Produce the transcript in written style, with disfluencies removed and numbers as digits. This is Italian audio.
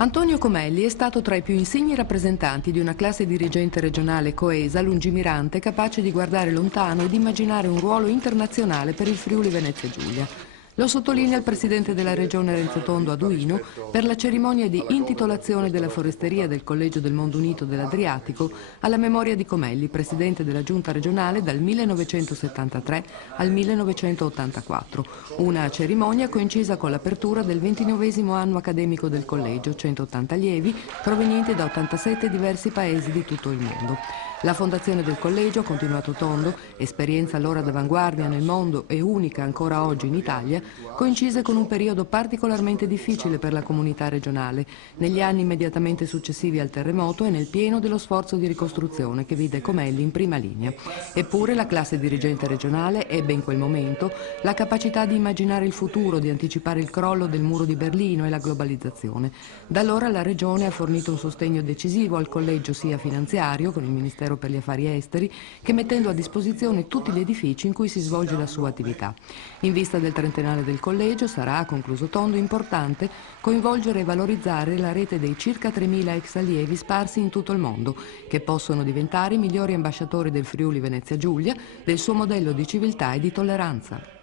Antonio Comelli è stato tra i più insigni rappresentanti di una classe dirigente regionale coesa, lungimirante, capace di guardare lontano e di immaginare un ruolo internazionale per il Friuli Venezia Giulia. Lo sottolinea il presidente della regione Renzo Tondo a Duino per la cerimonia di intitolazione della foresteria del Collegio del Mondo Unito dell'Adriatico alla memoria di Comelli, presidente della giunta regionale dal 1973 al 1984. Una cerimonia coincisa con l'apertura del 29° anno accademico del collegio, 180 allievi provenienti da 87 diversi paesi di tutto il mondo. La fondazione del collegio, ha continuato Tondo, esperienza allora d'avanguardia nel mondo e unica ancora oggi in Italia, coincise con un periodo particolarmente difficile per la comunità regionale, negli anni immediatamente successivi al terremoto e nel pieno dello sforzo di ricostruzione che vide Comelli in prima linea. Eppure la classe dirigente regionale ebbe in quel momento la capacità di immaginare il futuro, di anticipare il crollo del muro di Berlino e la globalizzazione. Da allora la regione ha fornito un sostegno decisivo al collegio sia finanziario, con il Ministero per gli Affari Esteri, che mettendo a disposizione tutti gli edifici in cui si svolge la sua attività. In vista del trentennale del collegio sarà, ha concluso Tondo, importante coinvolgere e valorizzare la rete dei circa 3.000 ex allievi sparsi in tutto il mondo, che possono diventare i migliori ambasciatori del Friuli Venezia Giulia, del suo modello di civiltà e di tolleranza.